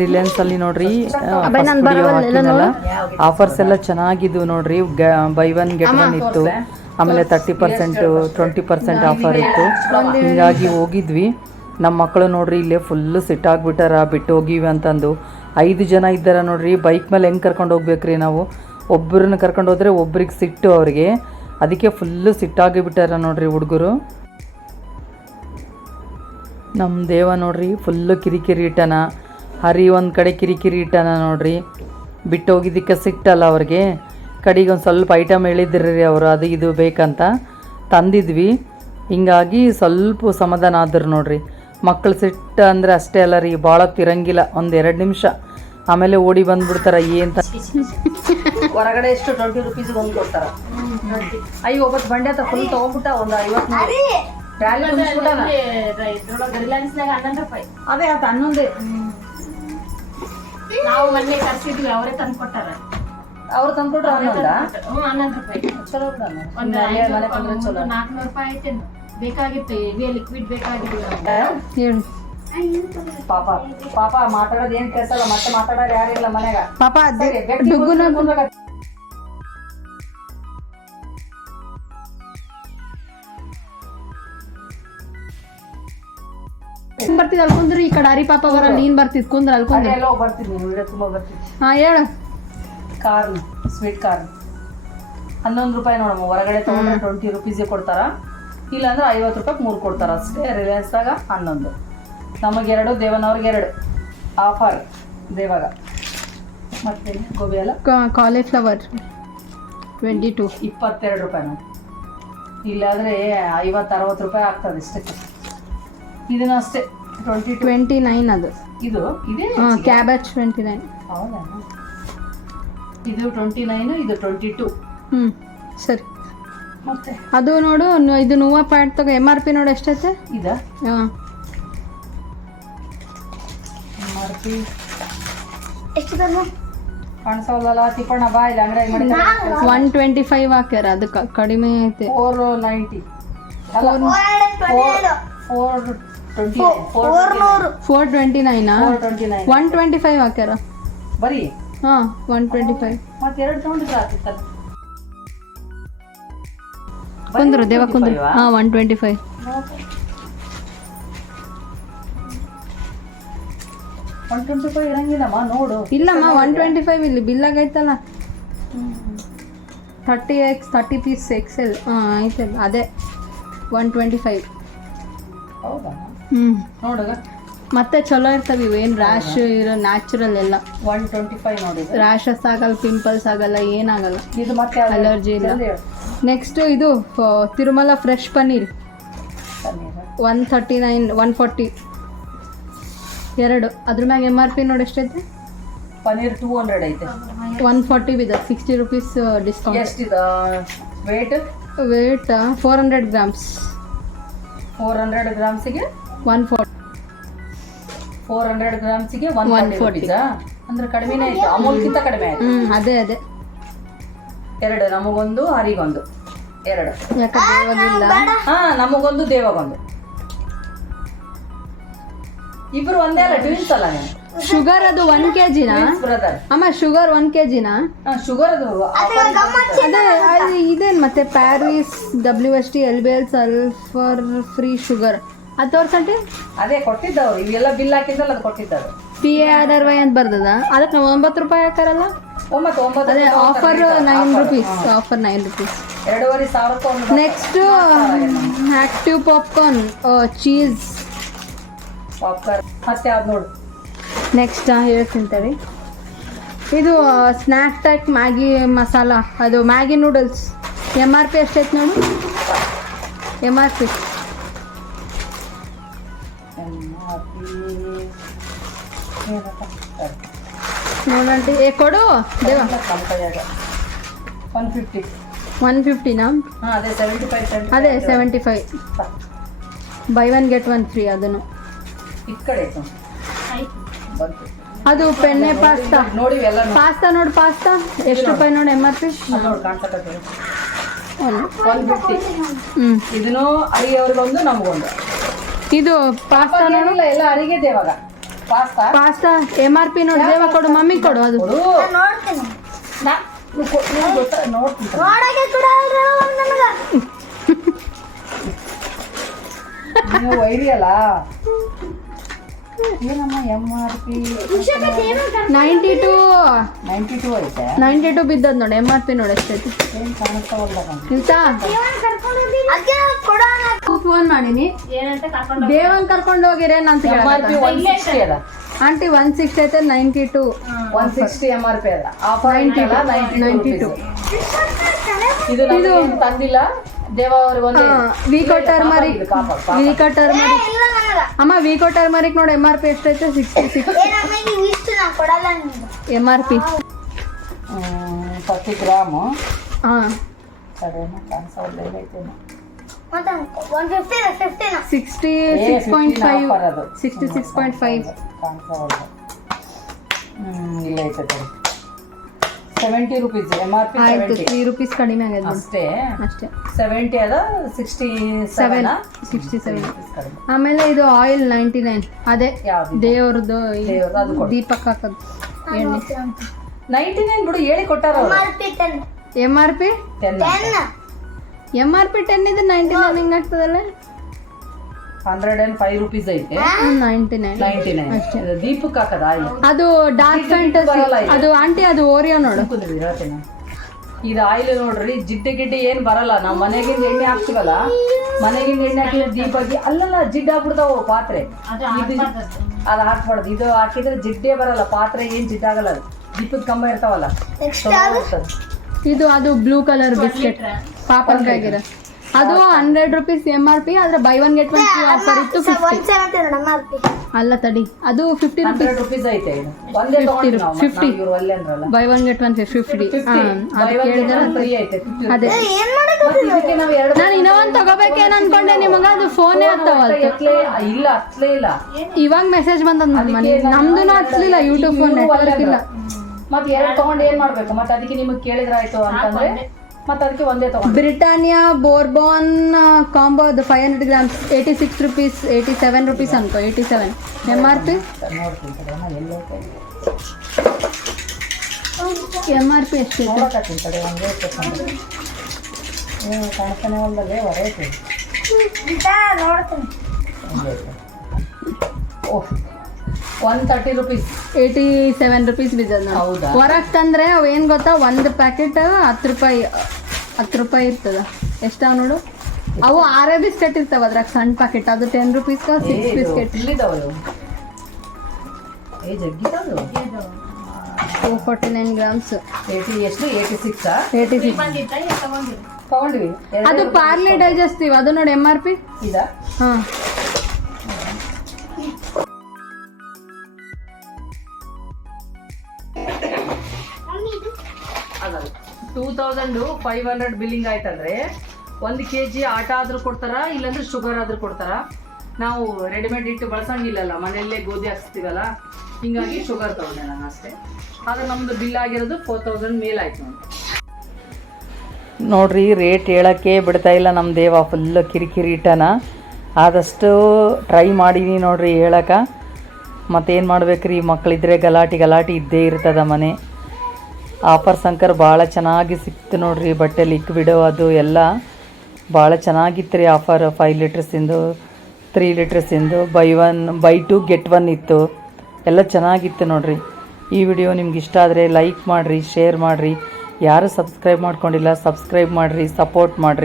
ರಿಲಯನ್ಸಲ್ಲಿ ನೋಡ್ರಿ ಆಫರ್ಸ್ ಎಲ್ಲ ಚೆನ್ನಾಗಿದ್ವು ನೋಡ್ರಿ. ಬೈ ಒನ್ ಗೆಟ್ ಒನ್ ಇತ್ತು, ಆಮೇಲೆ 30% 20% ಆಫರ್ ಇತ್ತು. ಹೀಗಾಗಿ ಹೋಗಿದ್ವಿ. ನಮ್ಮ ಮಕ್ಕಳು ನೋಡ್ರಿ ಇಲ್ಲೇ ಫುಲ್ಲು ಸಿಟ್ಟಾಗ್ಬಿಟ್ಟಾರ, ಬಿಟ್ಟು ಹೋಗಿವಿ ಅಂತಂದು. 5 ಜನ ಇದ್ದಾರ ನೋಡ್ರಿ. ಬೈಕ್ ಮೇಲೆ ಹೆಂಗೆ ಕರ್ಕೊಂಡು ಹೋಗ್ಬೇಕ್ರಿ ನಾವು? ಒಬ್ಬರನ್ನ ಕರ್ಕೊಂಡು ಹೋದರೆ ಒಬ್ರಿಗೆ ಸಿಟ್ಟು ಅವ್ರಿಗೆ, ಅದಕ್ಕೆ ಫುಲ್ಲು ಸಿಟ್ಟಾಗಿ ಬಿಟ್ಟಾರ ನೋಡ್ರಿ ಹುಡುಗರು. ನಮ್ಮ ದೇವ ನೋಡ್ರಿ ಫುಲ್ಲು ಕಿರಿಕಿರಿ ಇಟ್ಟನ. ಹರಿ ಒಂದು ಕಡೆ ಕಿರಿಕಿರಿ ಇಟ್ಟನ ನೋಡ್ರಿ. ಬಿಟ್ಟು ಹೋಗಿದ್ದಕ್ಕೆ ಸಿಟ್ಟಲ್ಲ ಅವ್ರಿಗೆ. ಕಡೆಗೆ ಒಂದು ಸ್ವಲ್ಪ ಐಟಮ್ ಹೇಳಿದ್ರಿ ಅವರು, ಅದು ಇದು ಬೇಕಂತ ತಂದಿದ್ವಿ. ಹಿಂಗಾಗಿ ಸ್ವಲ್ಪ ಸಮಾಧಾನ ಆದ್ರು ನೋಡ್ರಿ. ಮಕ್ಕಳು ಸಿಟ್ಟು ಅಂದರೆ ಅಷ್ಟೇ ಅಲ್ಲ ರೀ, ಭಾಳ ತಿರಂಗಿಲ್ಲ, 1-2 ನಿಮಿಷ ಆಮೇಲೆ ಓಡಿ ಬಂದ್ಬಿಡ್ತಾರ. ಅಂತ ಹೊರಗಡೆ ಎಷ್ಟು 20 ರೂಪೀಸ್ಗೆ ಒಂದು ಕೊಡ್ತಾರ. ಅಯ್ಯೋ ಒಬ್ಬತ್ತು ಬಂಡೆ ಅಂತ ಫುಲ್ ತೊಗೊಂಡ್ಬಿಟ್ಟ, ಒಂದು 50 ಅದೇ ಆತ 11. ನಾವು ಮೊನ್ನೆ ತರಿಸಿದ್ವಿ, ಅವರೇ ತಂದು ಕೊಟ್ಟಾರ. ಅವ್ರು ತಂದ್ಕೊಟ್ರು 11 ರೂಪಾಯಿ. ಚಲೋ ಬಿಡ, 400 ರೂಪಾಯಿ ಐತೇನು. ಬೇಕಾಗಿತ್ತು, ಇವೇ ಲಿಕ್ವಿಡ್ ಬೇಕಾಗಿತ್ತು. ಪಾಪ ಪಾಪ ಮಾತಾಡೋದು ಏನ್ ಕೇಳ್ಸಲ್ಲ, ಮತ್ತೆ ಮಾತಾಡೋರು ಯಾರಿಲ್ಲ ಮನೆಗ. ಪಾಪ ಬರ್ತಿದ್ ಅಲ್ಕೊಂಡ್ರಿ ಈ ಕಡೆ. ಹರಿ ಪಾಪ ಬರ, ನೀನ್ ಬರ್ತಿದ್ ಕುಂದ್ರ ಅಲ್ಕೊಂಡ್ರಿ. ಎಲ್ಲ ಬರ್ತೀನಿ, ವಿಡಿಯೋ ತುಂಬಾ ಬರ್ತೀನಿ. ಹಾ ಹೇಳು. ಕಾರ್ನ್, ಸ್ವೀಟ್ ಕಾರ್ನ್ 11 ರೂಪಾಯಿ ನೋಡಮ್ಮ. ಹೊರಗಡೆ ತಗೊಂಡ್ರೆ 20 ರೂಪೀಸ್ಗೆ ಕೊಡ್ತಾರ, ಇಲ್ಲಾಂದ್ರೆ 50 ರೂಪಾಯಿಗೆ 3 ಕೊಡ್ತಾರ ಅಷ್ಟೇ. ರಿಲಯನ್ಸ್ದಾಗ 11. ನಮಗೆ 2, ದೇವನವ್ರಿಗೆ 2 ಆಫರ್ ದೇವಾಗ. ಮತ್ತೆ ಗೋಬಿ ಎಲ್ಲ ಕಾಲಿಫ್ಲವರ್ 22 22 ರೂಪಾಯಿ ನೋಡಿ. ಇಲ್ಲಾದ್ರೆ 50-60 ರೂಪಾಯಿ ಆಗ್ತದೆ ಇಷ್ಟಕ್ಕೆ. ಇದನ್ನ ಅಷ್ಟೇ 29 ಅದು. ಇದು ಇದೇ ಕ್ಯಾಬೇಜ್ 29. ಹೌದಾ? ಇದು 29, ಇದು 22. ಸರಿ. ಮತ್ತೆ ಅದು ನೋಡು, ಇದು ನೋವಾ ಪ್ಯಾಡ್ ತಗೋ. MRP ನೋಡು ಎಷ್ಟೈತೆ. ಇದ MRP ಎಷ್ಟು ಬಂದು ಕಾಣಿಸೋಲ್ಲ. ತಿಪ್ಪಣ್ಣ ಬಾ, ಇಲ್ಲ ಅಂಗಡಿ ಮಾಡಿ 125 ಹಾಕ್ಯಾರ, ಅದಕ್ಕೆ ಕಡಿಮೆ ಐತೆ. 490 ಅಲ್ಲ, 429 125 ಹಾಕ್ಯಾರ ಬರೀ. 125. ಮತ್ತೆ 2 ತಗೊಂಡಿದ್ರೆ ಆಗ್ತಿತ್ತಲ್ಲ. ಕುಂದ್ರು ದೇವ ಕುಂದ್ರು. 125. 125 ಇರಂಗಿಲ್ಲಮ್ಮ, ನೋಡು. ಇಲ್ಲಮ್ಮ 125 ಇಲ್ಲಿ ಬಿಲ್ ಆಗೈತಲ್ಲ. 30x 30 ಪೀಸ್ XL ಐತೆ, ಅದೇ 125. ಹೌದಾ? ನೋಡು ಮತ್ತೆ ಚಲೋ ಇರ್ತವೆ ಇವು. ಏನು ರ್ಯಾಶ್ ಇರೋ ನ್ಯಾಚುರಲ್ ಎಲ್ಲ. 125 ನೋಡಿ. ರ್ಯಾಶಸ್ ಆಗಲ್ಲ, ಪಿಂಪಲ್ಸ್ ಆಗಲ್ಲ, ಏನಾಗಲ್ಲ. ಇದು ಮತ್ತೆ ಅಲರ್ಜಿ ಇಲ್ಲ. ನೆಕ್ಸ್ಟ್ ಇದು ತಿರುಮಲ ಫ್ರೆಶ್ ಪನ್ನೀರ್ 139 140 2. ಅದ್ರ ಮ್ಯಾಗ MRP ನೋಡಿ ಎಷ್ಟೈತೆ. ಪನ್ನೀರ್ 200 ಐತೆ. 140 ಇದೆ, 60 ರೂಪೀಸ್ ಡಿಸ್ಕೌಂಟ್. ಎಷ್ಟಿದೆ ವೇಟ್? 400 ಗ್ರಾಮ್ಸ್. 400 ಗ್ರಾಮ್ಸಿಗೆ 140. 400 ಗ್ರಾಮ್ಸಿಗೆ 140 ಅಂದ್ರೆ ಕಡಿಮೆನೇ ಆಯ್ತು. ಅಮೂಲ್ಗಿಂತ ಕಡಿಮೆ ಆಯ್ತು. ಅದೇ 2 ನಮಗೊಂದು, ಹರಿಗೊಂದು 2. ಯಾಕೆ ದೇವಾಗಿಲ್ಲ? ನಮಗೊಂದು, ದೇವಗೊಂದು. ಇಬ್ರು ಒಂದೇ ಅಲ್ಲ, ಟ್ವಿನ್ಸ್ ಅಲ್ಲ ನೀವು. ಶುಗರ್ ಅದು 1 kg ಬ್ರದರ್. ಅಮ್ಮ ಶುಗರ್ 1 kg ಶುಗರ್ ಅದು ಅದೇ ಇದೇನು ಮತ್ತೆ Paris WST LBL sulphur free sugar ಅದು ತೋರ್ಸಂಟಿ. ಅದೇ ಕೊಟ್ಟಿದ್ದವ್ರು, ಇವೆಲ್ಲ ಬಿಲ್ ಹಾಕಿದ್ರಲ್ಲ ಅದು ಕೊಟ್ಟಿದ್ದವ್ರು. PARRY ಅಂತ ಬರ್ತದ. ಅದಕ್ಕೆ 9 ರೂಪಾಯಿ ಹಾಕಾರಲ್ಲ. 9 ಅದೇ offer 9 rupees. Offer 9 rupees. 2,500. Next active popcorn cheese popcorn. ಮತ್ತೆ ಯಾವ್ದು ನೋಡು. ನೆಕ್ಸ್ಟ್ ಹೇಳ್ತಿಂತೇಳಿ ಇದು ಸ್ನ್ಯಾಕ್ ಟ್ಯಾಕ್ ಮ್ಯಾಗಿ ಮಸಾಲ, ಅದು ಮ್ಯಾಗಿ ನೂಡಲ್ಸ್. MRP ಎಷ್ಟೈತೆ ನೋಡು. MRP ನೋಡಂಟಿ. ಕೊಡು ದೇವ. 150ನಾ? ಅದೇ 75. By 1 get 1 free. ಅದನ್ನು ಅದು ಪೆನ್ನೆ ಪಾಸ್ತಾ ನೋಡಿ. ಪಾಸ್ತಾ ನೋಡು, ಪಾಸ್ತಾ ಎಷ್ಟು ರೂಪಾಯಿ ನೋಡಿ. MRP 150. ಇದನ್ನು ಅರಿಯವ್ರಿಗೊಂದು, ನಮಗೊಂದು. ಇದು ಪಾಸ್ತಾ ನೋಡು. ಎಲ್ಲ ಅರಿಗೆ ದೇವಾಗ ಪಾಸ್ತಾ MRP ನೋಡಿ ದೇವ ಕೊಡು, ಮಮ್ಮಿ ಕೊಡು ಅದು. ನೋಡ್ತೀನಿ ನೋಡ್ತೀನಿ ನೋಡಕ್ಕೆ ಕೂಡ ನನಗ ನೀವು ವೈರಿ ಅಲ್ಲ. ಏನಮ್ಮ MRP 92 ಐತೆ. 92 ಬಿದ್ದದ್ ನೋಡಿ. MRP ನೋಡಿ ಎಷ್ಟೈತಿ ಏನು ಕಾಣಿಸ್ತಾವಲ್ಲ ಇಂತಾ. ಫೋನ್ ಮಾಡೀನಿ, ಏನಂತ ಕರ್ಕೊಂಡು ದೇವನ್ ಕರ್ಕೊಂಡು ಹೋಗಿರೇನ್ ಅಂತ MRP 160 ಅದ. ಆಂಟಿ 160 ಐತೆ. 92 160 MRP ಅದ. ಆಫರ್ 92. ಇದು ನಮಗೆ ತಂದಿಲ್ಲ ದೇವ ಅವ್ರಿಗೆ ಒಂದು ವಿಕೋ ಟರ್ಮರಿಕ್. ವಿಕೋ ಟರ್ಮರಿಕ್ ಅಮ್ಮ, ವಿಕೋ ಟರ್ಮರಿಕ್ ನೋಡಿ MRP ಎಷ್ಟೈತೆ? 66 MRP. 40 ಗ್ರಾಮು. ಹಾಂ, ಸರಿನಾ? ಕಾಣಿಸೋಲ್ಲ ಐತೆ 66.5. 66.5 ಕಾಣಿಸೋಲ್ಲ. ಇಲ್ಲ ಐತೆ 70 ರೂಪೀಸ್ MRP. ಆಯ್ತು, 3 ರೂಪೀಸ್ ಕಡಿಮೆ ಆಗ್ಯದ ಅಷ್ಟೇ. ಅಷ್ಟೇ. 70 ಅದ. 67 ಕಡಿಮೆ. ಆಮೇಲೆ ಇದು ಆಯಿಲ್ 99. ಅದೇ ಯಾವ್ದು? ದೇವ್ರದ್ದು ದೇವ್ರದ್ದು ಅದು ಕೊಡು. ದೀಪಕ್ ಹಾಕೋದು ಎಣ್ಣೆ. 99 ಬಿಡು, ಹೇಳಿ ಕೊಟ್ಟಾರ ಅವ್ರು. MRP 10. MRP 10 ಇದೆ, 99 ಹೆಂಗಾಗ್ತದಲ್ಲ? 105 ರೂಪೀಸ್ ಐತೆ. 99 99 ಇದು ದೀಪಕ್ ಹಾಕದ ಆಯಿಲ್. ಅದು ಡಾರ್ಕ್ ಫ್ಯಾಂಟಸಿ. ಅದು ಆಂಟಿ ಅದು ಓರಿಯೋ ನೋಡು. ಹೇಳ್ತೇನೆ. ಇದು ಆಯಿಲ್ ನೋಡ್ರಿ, ಜಿಡ್ಡೆ ಗಿಡ್ಡೆ ಏನ್ ಬರಲ್ಲ. ನಾವು ಮನೆಗಿಂದ ಎಣ್ಣೆ ಹಾಕ್ತಿವಲ್ಲ, ಮನೆಗಿಂದ ಎಣ್ಣೆ ಹಾಕಿದ್ರೆ ದೀಪಕ್ಕೆ ಅಲ್ಲಲ್ಲ ಜಿಡ್ಡು ಹಾಕ್ಬಿಡ್ತಾವ ಪಾತ್ರೆ. ಇದು ಅದು ಹಾಕ್ಬಾರ್ದು. ಇದು ಹಾಕಿದ್ರೆ ಜಿಡ್ಡೇ ಬರಲ್ಲ ಪಾತ್ರೆ, ಏನ್ ಜಿಡ್ಡಾಗಲ್ಲ. ಅದು ದೀಪದ ಕಂಬ ಇರ್ತಾವಲ್ಲ. ಇದು ಅದು ಬ್ಲೂ ಕಲರ್ ಬಿಸ್ಕೆಟ್ ಪಾಪನ್ಗಾಗಿರೋ ಅದು 100 ರೂಪೀಸ್ MRP. ಆದ್ರೆ ಬೈ 1 ಗೆಟ್ 1 ಆಫರ್ ಇತ್ತು 50. ಅಲ್ಲ ತಡಿ, ಅದು 50 ರೂಪೀಸ್ ಐತೆ. ಇದು ಒಂದೇ ತಗೊಂಡ್ವಿ ನಾವು. 50. ಇವ್ರು ಒಲ್ಲೆ ಅಂದ್ರಲ್ಲ, ಬೈ 1 ಗೆಟ್ 1 50. ಅದು ಕೇಳಿದ್ರೆ ಫ್ರೀ ಐತೆ 50. ಅದೇ ಇದಕ್ಕೆ ನಾವು ಎರಡು ನಾನು ಇನ್ನೊಂದು ತಗೋಬೇಕೇನು ಅನ್ಕೊಂಡೆ. ನಿಮಗ ಅದು ಫೋನೇ ಹತ್ತವಲ್ತು. ಇಲ್ಲ ಹತ್ಲೇ ಇಲ್ಲ. ಇವಾಗ ಮೆಸೇಜ್ ಬಂದದ ನನ್ನ ಮನೆ. ನಮ್ದು ಹತ್ಲಿಲ್ಲ, ಯೂಟ್ಯೂಬ್ ಫೋನ್ ನೆಟ್ವರ್ಕ್ ಇಲ್ಲ. ಮತ್ತೆ ಎರಡು ತಗೊಂಡು ಏನ್ ಮಾಡ್ಬೇಕು? ಮತ್ತೆ ಅದಕ್ಕೆ ನಿಮಗೆ ಕೇಳಿದ್ರಾಯ್ತು ಅಂತಂದ್ರೆ ಮತ್ತೆ ಅದಕ್ಕೆ ಒಂದೇ ತಗೊಂಡು. ಬ್ರಿಟಾನಿಯಾ ಬೋರ್ಬಾನ್ ಕಾಂಬೋ ಅದು 500 ಗ್ರಾಮ್ಸ್ 86 ರೂಪೀಸ್ 87 ರೂಪೀಸ್ ಅನ್ಕೋ. 87 MRP. MRP ಎಷ್ಟಿದೆ? ನೋಡಕತ್ತೀನಿ ಒಂದೇ ತಗೊಂಡು ಕಾಣಿಸ್ತಾನೆ ಹೊಲ್ದಲ್ಲೇ ಹೊರೈತೆ. ನೋಡ್ತೀನಿ. ಓಹ್ 130 ರೂಪೀಸ್ 87 ರೂಪೀಸ್ ಬಿದ್ದದ. ಹೌದಾ? ಹೊರಗೆ ತಂದ್ರೆ ಅವು ಏನು ಗೊತ್ತಾ, ಒಂದು ಪ್ಯಾಕೆಟ್ 10 ರೂಪಾಯಿ ಇರ್ತದ. ಎಷ್ಟಾವ ನೋಡು, ಅವು 6 ಬಿಸ್ಕೆಟ್ ಇರ್ತಾವ ಅದ್ರಾಗ ಸಣ್ಣ ಪ್ಯಾಕೆಟ್. ಅದು 10 ರೂಪೀಸ್ 6 ಬಿಸ್ಕೆಟ್. ಇಲ್ಲಿದಾವಲ್ಲ ಜಗ್ಗಿದಾವ. 249 ಗ್ರಾಮ್ಸ್. 86 ತಗೊಂಡ್ವಿ. ಅದು ಪಾರ್ಲೆ ಡೈಜೆಸ್ಟಿವ್. ಅದು ನೋಡಿ MRP. ಇದಾ? ಹಾಂ, ಅದಲ್ಲ 2500 ಬಿಲ್ಲಿಂಗ್ ಆಯ್ತಂದ್ರೆ 1 kg ಆಟ ಆದ್ರೂ ಕೊಡ್ತಾರ, ಇಲ್ಲಾಂದ್ರೆ ಶುಗರ್ ಆದ್ರೂ ಕೊಡ್ತಾರ. ನಾವು ರೆಡಿಮೇಡ್ ಹಿಟ್ಟು ಬಳಸಂಗಿಲ್ಲಲ್ಲ, ಮನೆಯಲ್ಲೇ ಗೋಧಿ ಹಾಕ್ಸ್ತೀವಲ್ಲ, ಹಿಂಗಾಗಿ ಶುಗರ್ ತಗೊಂಡೆ ನಾನು ಅಷ್ಟೇ. ಆದ್ರೆ ನಮ್ದು ಬಿಲ್ ಆಗಿರೋದು 4000 ಮೇಲ್ ಆಯ್ತು ನೋಡಿ. ನೋಡ್ರಿ, ರೇಟ್ ಹೇಳಕ್ಕೆ ಬಿಡ್ತಾ ಇಲ್ಲ ನಮ್ಮ ದೇವ. ಫುಲ್ ಕಿರಿಕಿರಿ ಇಟ್ಟನ. ಆದಷ್ಟು ಟ್ರೈ ಮಾಡೀನಿ ನೋಡ್ರಿ ಹೇಳಕ್ಕೆ. ಮತ್ತೇನು ಮಾಡ್ಬೇಕ್ರಿ, ಮಕ್ಕಳಿದ್ರೆ ಗಲಾಟೆ ಇದ್ದೇ ಇರ್ತದ ಮನೆ. ಆಫರ್ ಸಂಕರ್ ಭಾಳ ಚೆನ್ನಾಗಿ ಸಿಕ್ತು ನೋಡ್ರಿ. ಬಟ್ಟೆ ಲಿಕ್ವಿಡ್ ಅದು ಎಲ್ಲ ಭಾಳ ಚೆನ್ನಾಗಿತ್ತು ರೀ ಆಫರ್. 5 ಲೀಟರ್ಸಿಂದು 3 ಲೀಟರ್ಸಿಂದು ಬೈ 2 ಗೆಟ್ 1 ಇತ್ತು. ಎಲ್ಲ ಚೆನ್ನಾಗಿತ್ತು ನೋಡ್ರಿ. ಈ ವಿಡಿಯೋ ನಿಮ್ಗೆ ಇಷ್ಟ ಆದರೆ ಲೈಕ್ ಮಾಡಿರಿ, ಶೇರ್ ಮಾಡಿರಿ. ಯಾರು ಸಬ್ಸ್ಕ್ರೈಬ್ ಮಾಡ್ಕೊಂಡಿಲ್ಲ ಸಬ್ಸ್ಕ್ರೈಬ್ ಮಾಡಿರಿ, ಸಪೋರ್ಟ್ ಮಾಡಿರಿ.